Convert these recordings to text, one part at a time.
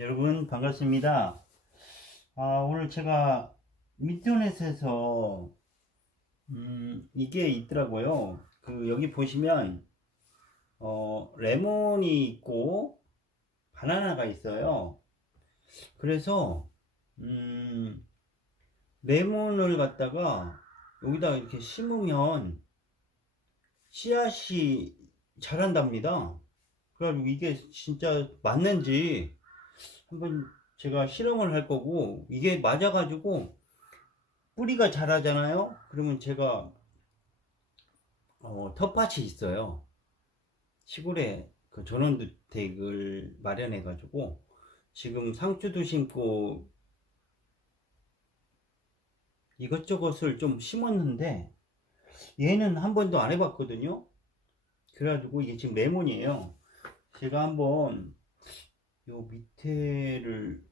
여러분 반갑습니다. 아, 오늘 제가 인터넷에서 음, 이게 있더라고요. 그 여기 보시면 어, 레몬이 있고 바나나가 있어요. 그래서 음, 레몬을 갖다가 여기다 이렇게 심으면 씨앗이 자란답니다. 그래가지고 이게 진짜 맞는지 한번 제가 실험을 할 거고 이게 맞아가지고 뿌리가 자라잖아요. 그러면 제가 어, 텃밭이 있어요. 시골에 그 전원주택을 마련해 가지고 지금 상추도 심고 이것저것을 좀 심었는데 얘는 한 번도 안 해봤거든요. 그래가지고 이게 지금 레몬이에요. 제가 한번 요 밑에를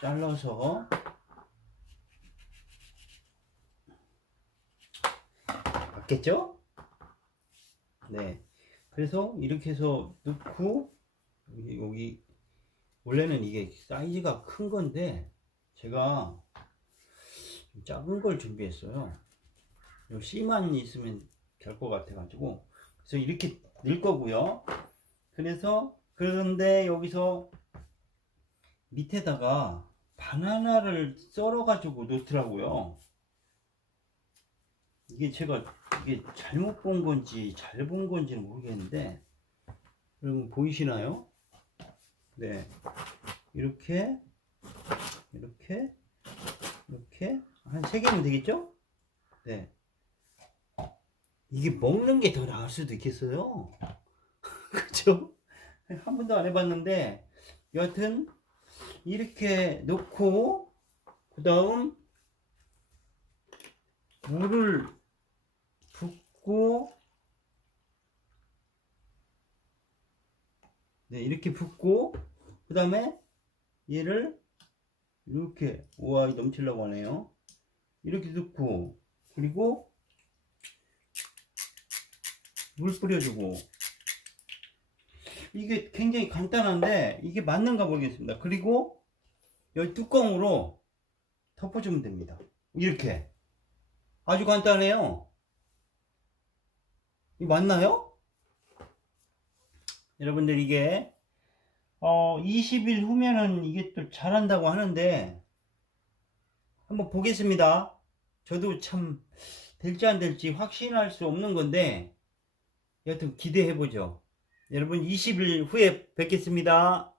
잘라서 맞겠죠? 네. 그래서 이렇게 해서 넣고 여기, 원래는 이게 사이즈가 큰 건데 제가 좀 작은 걸 준비했어요. 요 씨만 있으면 될 것 같아 가지고 그래서 이렇게 넣을 거고요. 그래서 그런데 여기서 밑에다가 바나나를 썰어 가지고 넣더라고요. 이게 제가 이게 잘못 본 건지 잘 본 건지는 모르겠는데 여러분 보이시나요? 네 이렇게 이렇게 이렇게 한 세 개면 되겠죠? 네 이게 먹는 게 더 나을 수도 있겠어요. 그죠? 한 번도 안 해봤는데 여하튼 이렇게 놓고 그 다음 물을 붓고 네 이렇게 붓고 그 다음에 얘를 이렇게 우와 넘치려고 하네요. 이렇게 넣고 그리고 물 뿌려주고 이게 굉장히 간단한데 이게 맞는가 모르겠습니다. 그리고 여기 뚜껑으로 덮어주면 됩니다. 이렇게. 아주 간단해요. 이 맞나요? 여러분들 이게 어 20일 후면은 이게 또 자란다고 하는데 한번 보겠습니다. 저도 참 될지 안 될지 확신할 수 없는 건데 여튼 기대해 보죠. 여러분 20일 후에 뵙겠습니다.